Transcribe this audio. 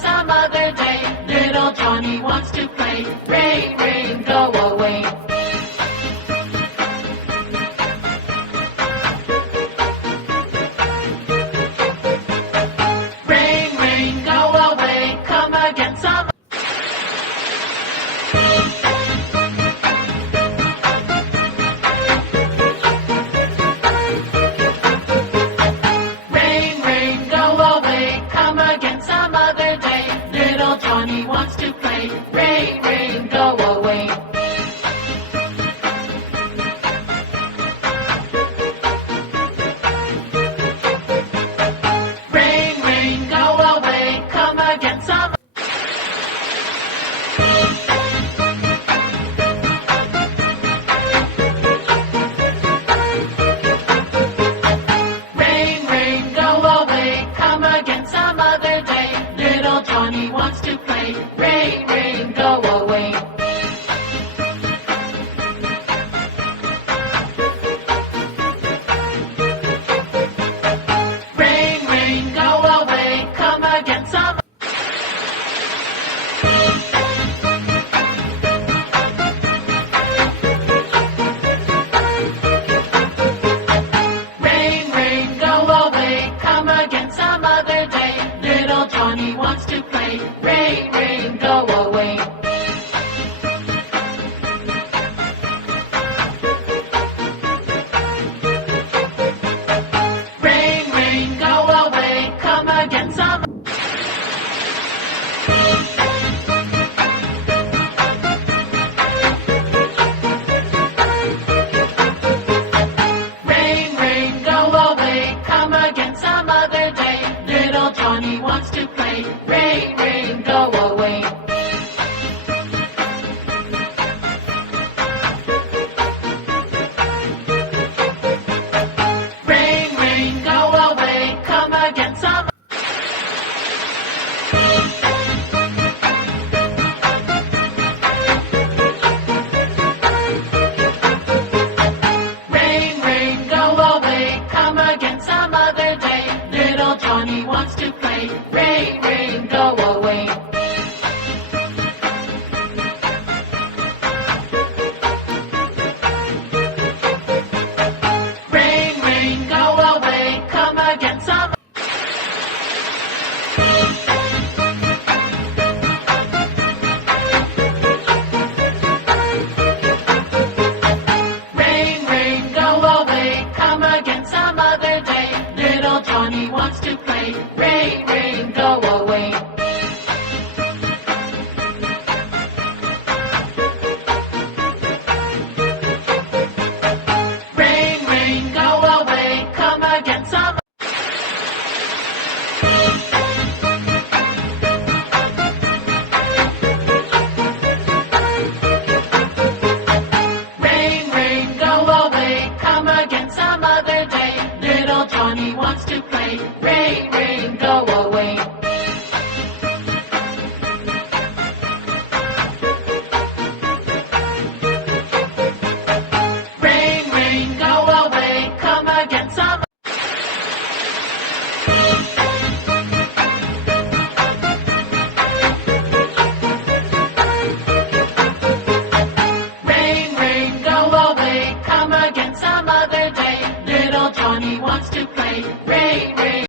some other day. Little Johnny wants to play. Rain, rain, go away. Rain, rain, go away. Come again some. Rain, rain, go away. Come again some other day. Little Johnny wants to play. Rain, rain, go away. Rain, rain, go away. Come again some. Rain, rain, go away. Come again some other day. Little Johnny wants to play. Rain, rain, go away. Rain, rain, go away. Come again some. Rain, rain, go away. Come again some other day. Little Johnny wants to play. Rain, rain, go away. Rain, rain, go away. Come again some. Rain, rain, go away. Come again some other day. Little Johnny wants to play. Rain, rain, go away. Rain, rain, go away. Come again some. Rain, rain, go away. Come again some other day. Little Johnny wants to play. Rain, rain, go away. Rain, rain, go away. Come again some. Rain, rain, go away. Come again some other day. Little Johnny wants to play. Rain, rain, go away. Rain, rain, go away. Come again some. Rain, rain, go away. Come again some other day. Little Johnny wants to play. Rain, rain, go away. Rain, rain, go away. Come again some. Rain, rain, go away. Come again some other day. Little Johnny wants to play. Rain, rain.